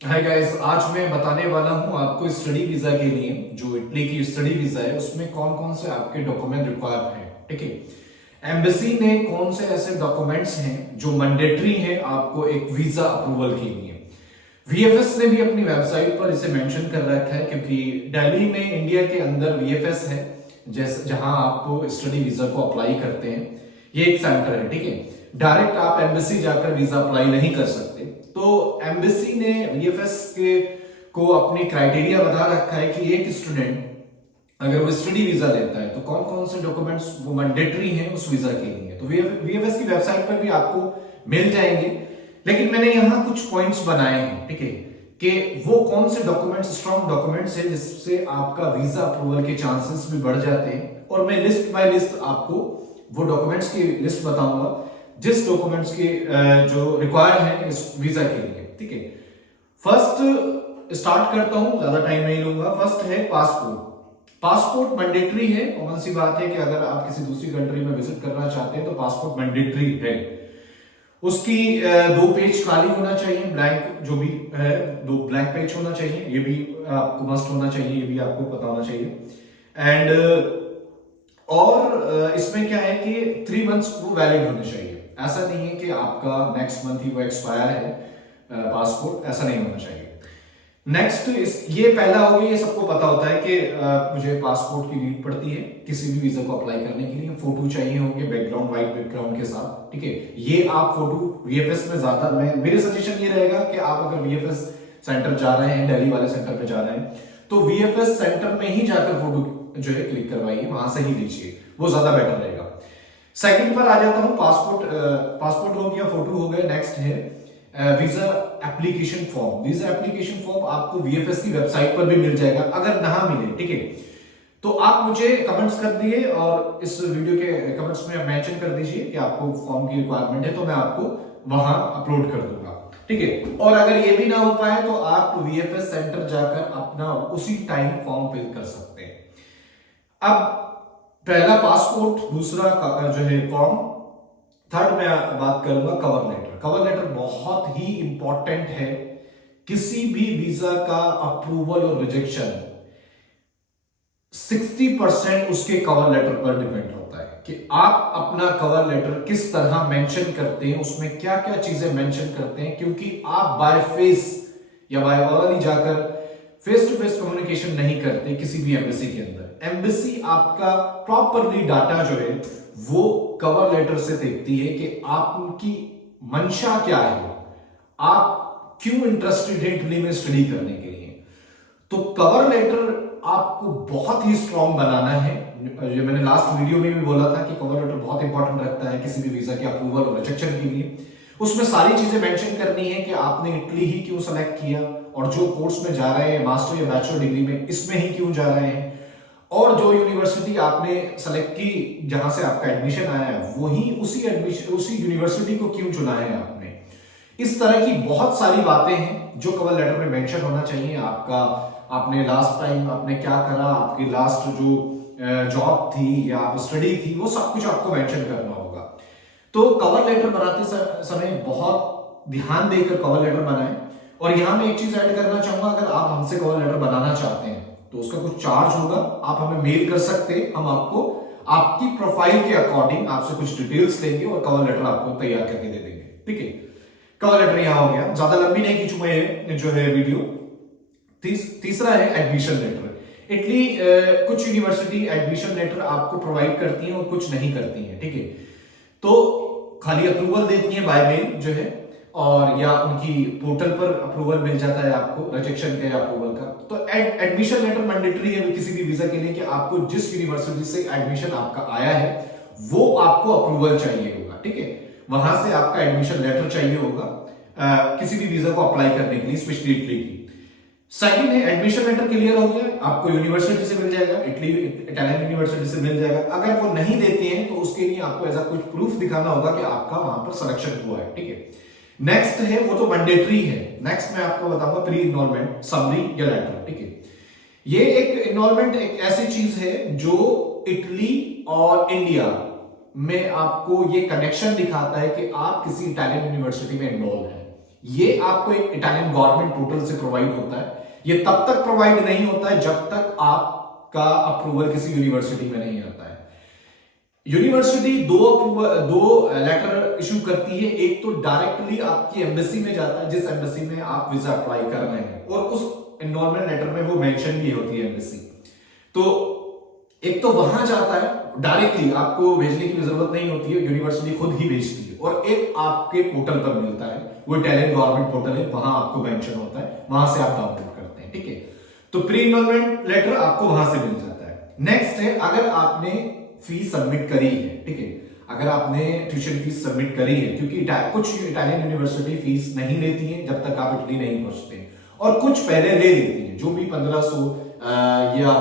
Hi guys, आज मैं बताने वाला हूं आपको स्टडी वीजा के लिए। जो इटली की स्टडी वीजा है उसमें कौन कौन से आपके डॉक्यूमेंट रिक्वायर हैं। ठीक है, एम्बेसी ने कौन से ऐसे डॉक्यूमेंट्स हैं जो मैंडेटरी हैं आपको एक वीजा अप्रूवल के लिए। वीएफएस ने भी अपनी वेबसाइट पर इसे मेंशन कर रखा है, क्योंकि दिल्ली में इंडिया के अंदर वीएफएस है जैसे जहां आप स्टडी वीजा को अप्लाई करते हैं। ये एक सेंटर है। ठीक है, डायरेक्ट आप एम्बेसी जाकर वीजा अप्लाई नहीं कर सकते। तो एम्बेसी ने वीएफएस के को अपनी क्राइटेरिया बता रखा है कि एक स्टूडेंट अगर वो स्टडी वीजा लेता है तो कौन कौन से डॉक्यूमेंट्स वो मैंडेटरी हैं उस वीजा के लिए। तो वीएफएस की वेबसाइट पर भी आपको मिल जाएंगे, लेकिन मैंने यहां कुछ पॉइंट्स बनाए हैं। ठीक है, कि वो कौन से डॉक्यूमेंट्स स्ट्रॉन्ग डॉक्यूमेंट्स हैं जिससे आपका वीजा अप्रूवल के चांसेस भी बढ़ जाते हैं। और मैं लिस्ट बाय लिस्ट आपको वो डॉक्यूमेंट्स की लिस्ट बताऊंगा जिस डॉक्यूमेंट्स के जो रिक्वायर है इस वीजा के लिए। ठीक है, फर्स्ट स्टार्ट करता हूं, ज्यादा टाइम नहीं लूंगा। फर्स्ट है पासपोर्ट। पासपोर्ट मैंडेटरी है। कॉमन सी बात है कि अगर आप किसी दूसरी कंट्री में विजिट करना चाहते हैं तो पासपोर्ट मैंडेटरी है। उसकी 2 पेज खाली होना चाहिए, ब्लैंक जो भी है 2 ब्लैंक पेज होना चाहिए। ये भी आपको मस्ट होना चाहिए, ये भी आपको पता होना चाहिए। एंड और इसमें क्या है कि 3 मंथ्स वो वैलिड होने चाहिए। ऐसा नहीं है कि आपका नेक्स्ट मंथ ही वो एक्सपायर है पासपोर्ट, ऐसा नहीं होना चाहिए। नेक्स्ट ये पहला हो गया, ये सबको पता होता है कि मुझे पासपोर्ट की नीड पड़ती है किसी भी वीजा को अप्लाई करने के लिए। फोटो चाहिए होंगे बैकग्राउंड, वाइट बैकग्राउंड के साथ। ठीक है, ये आप फोटो वीएफएस में ज्यादा, मेरे सजेशन ये रहेगा कि आप अगर वीएफएस सेंटर जा रहे हैं, दिल्ली वाले सेंटर पे जा रहे हैं, तो वीएफएस सेंटर में ही जाकर फोटो जो है क्लिक करवाइए, वहां से ही लीजिए, वो ज्यादा बेटर रहेगा। सेकंड पर आ जाता हूं, पासपोर्ट हो गया, फोटो हो गया। नेक्स्ट है visa application form. Visa application form आपको वीएफएस की वेबसाइट पर भी मिल जाएगा। अगर ना मिले, ठीक है, तो आप मुझे कमेंट्स कर दिए और इस वीडियो के कमेंट्स में मेंशन कर दीजिए कि आपको फॉर्म की रिक्वायरमेंट है, तो मैं आपको वहां अपलोड कर दूंगा। ठीक है, और अगर ये भी ना हो पाए तो आप वीएफएस सेंटर जाकर अपना उसी टाइम फॉर्म फिल कर सकते हैं। अब पहला पासपोर्ट, दूसरा जो है फॉर्म, थर्ड मैं बात करूंगा कवर लेटर। कवर लेटर बहुत ही इंपॉर्टेंट है। किसी भी वीजा का अप्रूवल और रिजेक्शन 60% उसके कवर लेटर पर डिपेंड होता है कि आप अपना कवर लेटर किस तरह मेंशन करते हैं, उसमें क्या क्या चीजें मेंशन करते हैं। क्योंकि आप बाय फेस या बाय ऑरली जाकर फेस टू फेस कम्युनिकेशन नहीं करते किसी भी एम्बेसी के अंदर। एम्बेसी आपका प्रॉपरली डाटा जो है वो कवर लेटर से देखती है कि आपकी मंशा क्या है, आप क्यों इंटरेस्टेड हैं इटली में स्टडी करने के लिए। तो कवर लेटर आपको बहुत ही स्ट्रांग बनाना है। ये मैंने लास्ट वीडियो में भी बोला था कि कवर लेटर बहुत इंपॉर्टेंट रखता है किसी भी वीजा के अप्रूवल और रिजेक्शन के लिए। उसमें सारी चीजें मेंशन करनी है कि आपने इटली ही क्यों सेलेक्ट किया, और जो कोर्स में जा रहे हैं, मास्टर या बैचलर डिग्री में, इसमें ही क्यों जा रहे हैं, और जो यूनिवर्सिटी आपने सेलेक्ट की जहां से आपका एडमिशन आया है वही उसी यूनिवर्सिटी को क्यों चुना है आपने। इस तरह की बहुत सारी बातें हैं जो कवर लेटर में मेंशन होना चाहिए। आपका आपने लास्ट टाइम आपने क्या करा, आपकी लास्ट जो जॉब थी या आप स्टडी थी, वो सब कुछ आपको मेंशन करना होगा। तो कवर लेटर बनाते समय बहुत ध्यान देकर कवर लेटर बनाएं। और यहां मैं एक चीज ऐड करना चाहूंगा, अगर आप हमसे कवर लेटर बनाना चाहते हैं तो उसका कुछ चार्ज होगा, आप हमें मेल कर सकते हैं। हम आपको आपकी प्रोफाइल के अकॉर्डिंग आपसे कुछ डिटेल्स लेंगे और कवर लेटर आपको तैयार करके दे देंगे। ठीक है, कवर लेटर यहां हो गया, ज्यादा लंबी नहीं खींचूंगा ये जो है वीडियो। तीसरा है एडमिशन लेटर। इटली कुछ यूनिवर्सिटी एडमिशन लेटर आपको प्रोवाइड करती हैं और कुछ नहीं करती हैं। ठीक है, तो खाली अप्रूवल देती हैं बाय मेल जो है, और या उनकी पोर्टल पर अप्रूवल मिल जाता है आपको रिजेक्शन का या अप्रूवल का। तो एडमिशन लेटर मैंडेटरी है किसी भी वीजा के लिए कि आपको जिस यूनिवर्सिटी से एडमिशन आपका आया है वो आपको अप्रूवल चाहिए होगा। ठीक है, वहां से आपका एडमिशन लेटर चाहिए होगा किसी भी वीजा को अप्लाई करने के लिए, स्पेशली इटली की। सेकंड है एडमिशन लेटर क्लियर हो गया, आपको यूनिवर्सिटी से मिल जाएगा, इटली इटालियन यूनिवर्सिटी से मिल जाएगा। अगर वो नहीं देते हैं तो उसके लिए आपको ऐसा कुछ प्रूफ दिखाना होगा कि आपका वहां पर सिलेक्शन हुआ है। ठीक है, नेक्स्ट है, वो तो मैंडेटरी है। नेक्स्ट मैं आपको बताऊंगा प्री इनरोलमेंट समरी या लेटर। ठीक है, ये एक इनरोलमेंट एक ऐसी चीज है जो इटली और इंडिया में आपको ये कनेक्शन दिखाता है कि आप किसी इटालियन यूनिवर्सिटी में इनरोल हैं। ये आपको एक इटालियन गवर्नमेंट पोर्टल से प्रोवाइड होता है। ये तब तक प्रोवाइड नहीं होता है जब तक आपका अप्रूवल किसी यूनिवर्सिटी में नहीं आता है। यूनिवर्सिटी दो लेटर इशू करती है। एक तो डायरेक्टली आपकी एम्बेसी में जाता है, जिस एम्बेसी में आप वीजा अप्लाई कर रहे हैं, और उस एनरोलमेंट लेटर में वो मेंशन भी होती है एम्बेसी। तो एक तो वहां जाता है डायरेक्टली, आपको भेजने की जरूरत नहीं होती है, यूनिवर्सिटी खुद ही भेजती है। और एक आपके पोर्टल पर मिलता है, वो इटालियन गवर्नमेंट पोर्टल है, वहां आपको मेंशन होता है, वहां से आप डाउनलोड करते हैं। ठीक है, तो प्री एनरोलमेंट लेटर आपको वहां से मिल जाता है। नेक्स्ट है, अगर आपने फीस सबमिट करी है, ठीक है, अगर आपने ट्यूशन फीस सबमिट करी है, क्योंकि कुछ इटालियन यूनिवर्सिटी फीस नहीं लेती है जब तक आप इटली नहीं पहुंचते, और कुछ पहले ले लेती है, जो भी 1500 या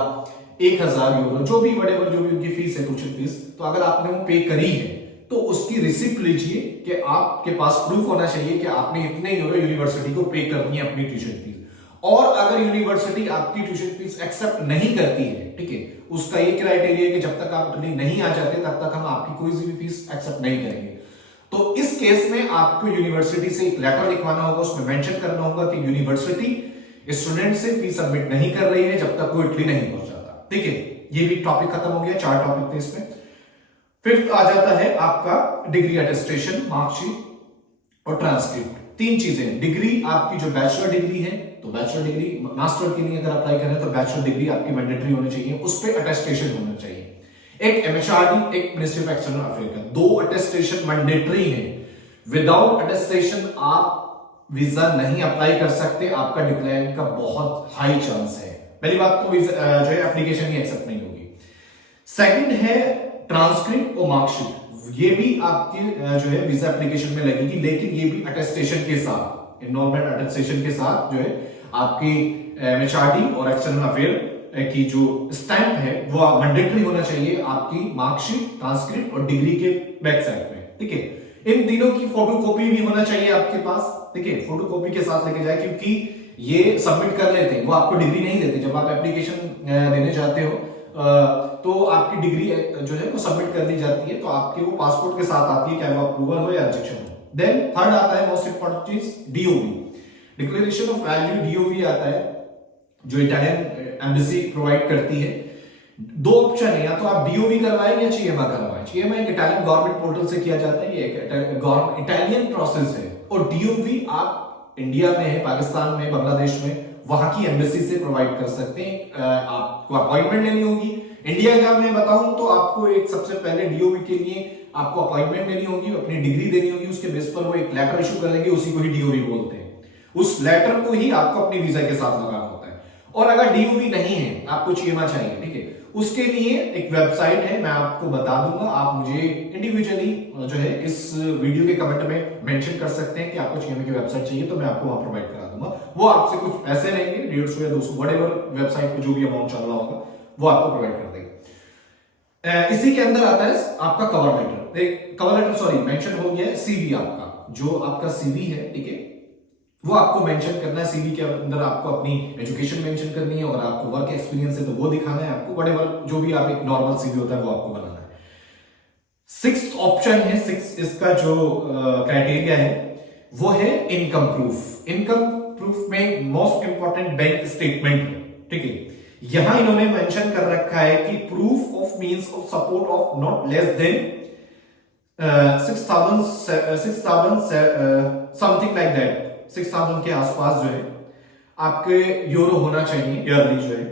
1000 यूरो, जो भी बड़े जो भी उनकी फीस है ट्यूशन फीस, तो अगर आपने वो पे करी है तो उसकी रिसिप्ट लीजिए कि आपके पास प्रूफ होना चाहिए कि आपने इतने यूरो यूनिवर्सिटी को पे करनी है अपनी ट्यूशन फीस। और अगर यूनिवर्सिटी आपकी ट्यूशन फीस एक्सेप्ट नहीं करती है, ठीक है, उसका ये क्राइटेरिया है कि जब तक आप इटली नहीं आ जाते तब तक हम आपकी कोई भी फीस एक्सेप्ट नहीं करेंगे। तो इस केस में आपको यूनिवर्सिटी से एक लेटर लिखवाना होगा, उसमें मेंशन करना होगा कि यूनिवर्सिटी स्टूडेंट से फीस सबमिट नहीं कर रही है जब तक वो इटली नहीं पहुंच जाता। ठीक है, ये भी टॉपिक खत्म हो गया, 4 टॉपिक थे इसमें। फिफ्थ आ जाता है आपका डिग्री अटेस्टेशन, मार्कशीट और ट्रांसक्रिप्ट। 3 चीजें, डिग्री आपकी जो बैचलर डिग्री है, तो बैचलर डिग्री, मास्टर के लिए अगर अप्लाई करें तो बैचलर डिग्री आपकी मैंडेटरी होनी चाहिए, उस पर अटेस्टेशन होना चाहिए। एक एमएचआरडी, एक मिनिस्ट्री ऑफ एक्सटर्नल अफेयर का, 2 अटेस्टेशन मैंडेटरी है। विदाउट अटेस्टेशन आप वीजा नहीं अप्लाई कर सकते, आपका डिक्लाइन का बहुत हाई चांस है। पहली बात तो जो है एप्लीकेशन ही एक्सेप्ट नहीं होगी। सेकंड है ट्रांसक्रिप्ट और मार्कशीट, ये भी आपकी जो है वीजा एप्लीकेशन में लगेगी, लेकिन ये भी अटेस्टेशन के साथ, एनरोलमेंट अटेस्टेशन के साथ जो है आपकी एमएचआरडी और एक्सटर्नल अफेयर की जो स्टैंप है वो मैंडेटरी होना चाहिए आपकी मार्कशीट, ट्रांसक्रिप्ट और डिग्री के बैक साइड में। ठीक है, इन तीनों की फोटोकॉपी भी होना चाहिए आपके पास। ठीक है, फोटोकॉपी के साथ लेके जाए, क्योंकि ये सबमिट कर लेते हैं, वो आपको डिग्री नहीं देते। जब आप एप्लीकेशन देने जाते हो तो आपकी डिग्री जो है वो सबमिट कर दी जाती है, तो आपके वो पासपोर्ट के साथ आती है, चाहे वो अप्रूवल हो या रिजेक्शन हो। देन थर्ड आता है मोस्ट इंपॉर्टेंट चीज, डीओवी, डिक्लेरेशन ऑफ वैल्यू, डीओवी आता है जो इटालियन एम्बेसी प्रोवाइड करती है। 2 ऑप्शन है, या तो आप डीओवी करवाएं या चीएमए करवाएं। चीएमए एक इटालियन गवर्नमेंट पोर्टल से किया जाता है, ये एक इटालियन प्रोसेस है। और डीओवी आप इंडिया में है, पाकिस्तान में, बांग्लादेश में, वहां की एम्बेसी से प्रोवाइड कर सकते हैं। आपको अपॉइंटमेंट लेनी होगी। इंडिया का मैं बताऊं तो आपको एक सबसे पहले डीओवी के लिए आपको अपॉइंटमेंट लेनी होगी, अपनी डिग्री देनी होगी, उसके बेस पर वो एक लेटर इशू कर देंगे, उसी को ही डीओवी बोलते हैं। उस लेटर को ही आपको अपनी वीजा के साथ लगाना होता है। और अगर डीओवी नहीं है, आपको चीएमए चाहिए, ठीक है, उसके लिए एक वेबसाइट है, मैं आपको बता दूंगा, आप मुझे इंडिविजुअली जो है इस वीडियो के कमेंट में मेंशन कर सकते हैं कि आपको चीएमए की वेबसाइट चाहिए, तो मैं आपको वहां प्रोवाइड करा दूंगा। वो आपसे कुछ पैसे रहेंगे, 150 या 200 व्हाटएवर वेबसाइट पे जो भी अमाउंट चल रहा होगा वो आपको प्रोवाइड कर देगा। इसी के अंदर आता है आपका cover letter. Cover letter sorry mention हो गया है सीवी, आपका जो आपका सीवी है, ठीक है, वो आपको मेंशन करना है। सीवी के अंदर आपको अपनी एजुकेशन मेंशन करनी है, और आपको वर्क एक्सपीरियंस है तो वो दिखाना है आपको, व्हाटएवर जो भी आप एक नॉर्मल सीवी होता है वो आपको बनाना है। 6th ऑप्शन है, 6 इसका जो क्राइटेरिया है वो है इनकम प्रूफ। इनकम प्रूफ में मोस्ट इंपॉर्टेंट बैंक स्टेटमेंट है, ठीक है। यहां इन्होंने मेंशन कर रखा है कि proof of means of support of not less than 6,000 something like that, 6,000 के आसपास जो है आपके यूरो होना चाहिए ईयरली जो है।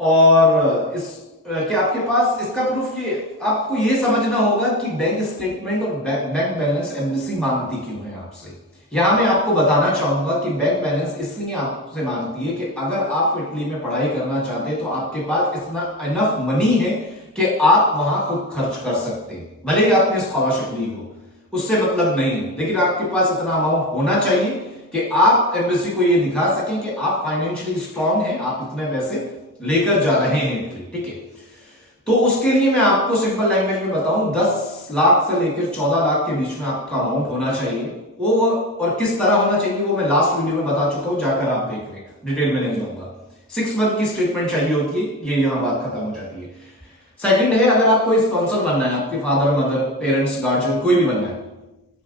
और इस कि आपके पास इसका प्रूफ कि आपको ये समझना होगा कि बैंक स्टेटमेंट और बैंक बैलेंस एम्बेसी मांगती क्यों है आपसे। यहां मैं आपको बताना चाहूंगा कि बैंक बैलेंस इसलिए आपसे मांगती है कि अगर आप इटली में पढ़ाई करना चाहते हैं तो आपके पास इतना इनफ मनी है कि आप वहां खुद खर्च कर सकते हैं, भले ही आपने स्कॉलरशिप ली हो, उससे मतलब नहीं है, लेकिन आपके पास इतना अमाउंट होना चाहिए कि आप एम्बेसी को ये दिखा सकें कि आप फाइनेंशियली स्ट्रांग हैं, आप इतने पैसे लेकर जा रहे हैं, ठीक है। तो उसके लिए मैं आपको सिंपल लैंग्वेज में बताऊं, 10 लाख से लेकर 14 लाख के बीच में आपका अमाउंट होना चाहिए। वो और किस तरह होना चाहिए वो मैं लास्ट वीडियो में बता चुका हूं, जाकर आप देख लें, डिटेल में नहीं जाऊंगा। 6 मंथ की स्टेटमेंट चाहिए होती है, ये यहां बात खत्म हो जाती है। सेकंड है, अगर आपको स्पॉन्सर बनना है, आपके फादर मदर पेरेंट्स गार्जियन कोई भी बनना है,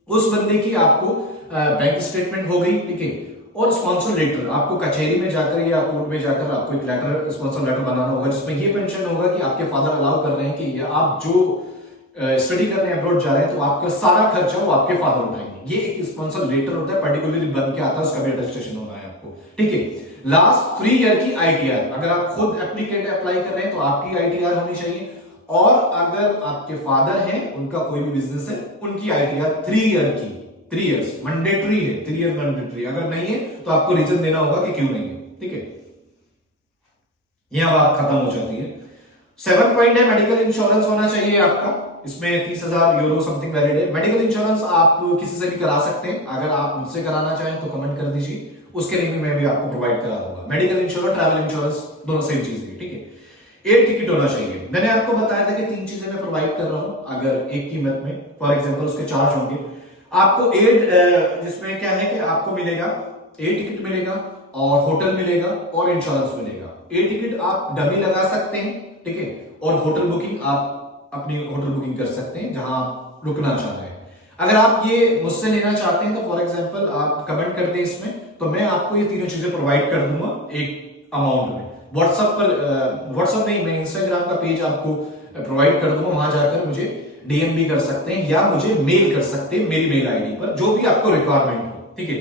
उस बंदे की आपको बैंक स्टेटमेंट हो गई, ठीक है, और स्पॉन्सर लेटर आपको कचहरी में जाकर या कोर्ट में जाकर आपको एक लेटर, स्पॉन्सर लेटर बनाना होगा जिसमें ये मेंशन होगा कि आपके फादर अलाउ कर रहे हैं कि आप जो स्टडी करने अब्रॉड जा रहे हैं तो आपका सारा खर्चा वो आपके फादर उठाएंगे। ये एक स्पॉन्सर लेटर होता है, पर्टिकुलरली बन के आता है, उसका भी अटेस्टेशन होना है आपको, ठीक है। लास्ट 3 ईयर की आईटीआर, अगर आप खुद एप्लीकेट अप्लाई कर रहे हैं तो आपकी आईटीआर होनी चाहिए, और अगर आपके फादर हैं, उनका कोई भी बिजनेस है, उनकी आईटीआर 3 ईयर की, 3 इयर्स मैंडेटरी है, 3 ईयर मैंडेटरी। अगर नहीं है तो आपको रीजन देना होगा कि क्यों नहीं है, ठीक है। यहां बात खत्म हो जाती है। 7 पॉइंट है, मेडिकल इंश्योरेंस होना चाहिए आपका, इसमें 30,000 यूरो समथिंग वैलिड है। मेडिकल इंश्योरेंस आप किसी से भी करा सकते हैं, अगर आप मुझसे कराना चाहें तो कमेंट कर दीजिए, उसके लिए भी मैं भी आपको प्रोवाइड करा दूंगा। मेडिकल इंश्योरेंस, ट्रैवल इंश्योरेंस दोनों सेम चीज है, ठीक है। 8 टिकट होना चाहिए। मैंने आपको बताया था कि 3 चीजें मैं प्रोवाइड कर रहा हूं, अगर एक कीमत में, फॉर एग्जांपल उसके चार्ज होंगे आपको 8, जिसमें क्या है कि आपको मिलेगा 8 टिकट मिलेगा, और होटल मिलेगा, और इंश्योरेंस मिलेगा। 8 टिकट आप डमी लगा सकते हैं, ठीक है, और होटल बुकिंग आप अपनी होटल बुकिंग कर सकते हैं जहां आप रुकना चाहते हैं। अगर आप ये मुझसे लेना चाहते हैं तो फॉर एग्जांपल आप कमेंट कर दें इसमें, तो मैं आपको ये तीनों चीजें प्रोवाइड कर दूंगा एक अमाउंट में। व्हाट्सएप नहीं, मैं इंस्टाग्राम का पेज आपको प्रोवाइड कर दूंगा, वहां जाकर मुझे डीएम भी कर सकते हैं या मुझे मेल कर सकते हैं मेरी मेल आईडी पर, जो भी आपको रिक्वायरमेंट हो, ठीक है।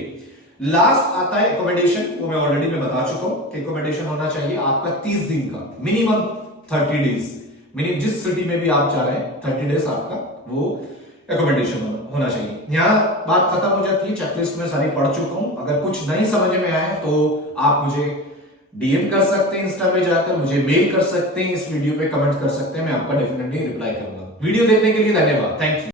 लास्ट आता है एकोमोडेशन, वो मैं ऑलरेडी बता चुका हूं कि एकोमोडेशन होना चाहिए आपका 30 दिन का, मिनिमम 30 डेज, मिनिमम जिस सिटी में भी आप जा रहे हैं 30 डेज आपका वो एकोमोडेशन होना चाहिए। यहाँ बात खत्म हो जाती है, चेकलिस्ट में सारी पढ़ चुका हूं। अगर कुछ नहीं समझ में आया तो आप मुझे डीएम कर सकते हैं, इंस्टा पे जाकर मुझे मेल कर सकते हैं, इस वीडियो पे कमेंट कर सकते हैं, मैं आपका डेफिनेटली रिप्लाई करूंगा। वीडियो देखने के लिए धन्यवाद, थैंक यू।